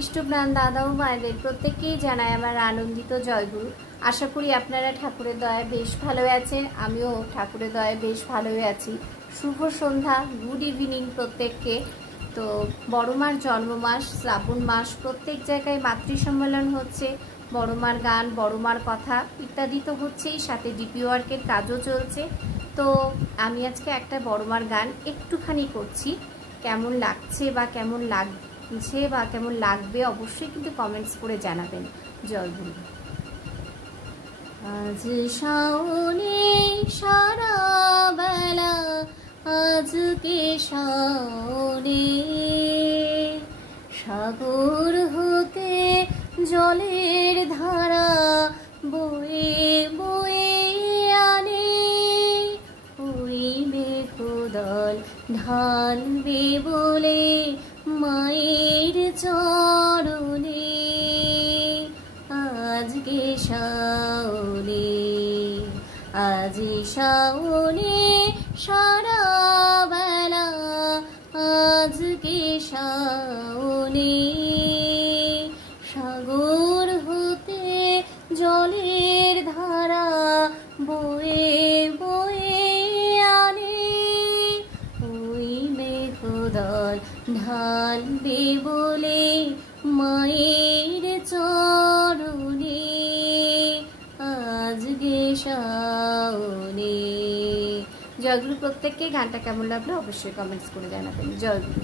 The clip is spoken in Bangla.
ইষ্টপ্রাণ দাদা ও মায়েদের প্রত্যেককেই জানাই আমার আনন্দিত জয়গুরু। আশা করি আপনারা ঠাকুরের দয়ায় বেশ ভালো আছেন, আমিও ঠাকুরের দয়ায় বেশ ভালোই আছি। শুভ সন্ধ্যা, গুড ইভিনিং প্রত্যেককে। তো বড় মার জন্মমাস, শ্রাবণ মাস, প্রত্যেক জায়গায় মাতৃ সম্মেলন হচ্ছে, বড় মার গান, বড় মার কথা ইত্যাদি তো হচ্ছেই, সাথে ডিপি ওয়ার্কের কাজও চলছে। তো আমি আজকে একটা বড় মার গান একটুখানি করছি, কেমন লাগছে বা কেমন লাগবে অবশ্যই কিন্তু কমেন্টস করে জানাবেন। জয় গুরু। আজ শাওনে সারা বেলা, আজকে শাওনে সাগর হতে জলের ধারা বয়ে বয়ে আনে, ওই মেঘদল ঢালবে বলে মায়ের চরণে। আজকে শাওনে, আজি শাওনে সারা বেলা, আজকে শাওনে সাগর হতে জলের ধারা বয়ে বয়ে আনে, ওই মেঘদল ঢালবে বলে মায়ের চরণে। আজকে শাওনে। জয়গুরু। প্রত্যেককে গানটা কেমন লাগলো অবশ্যই কমেন্টস করে জানাবেন। জয়গুরু।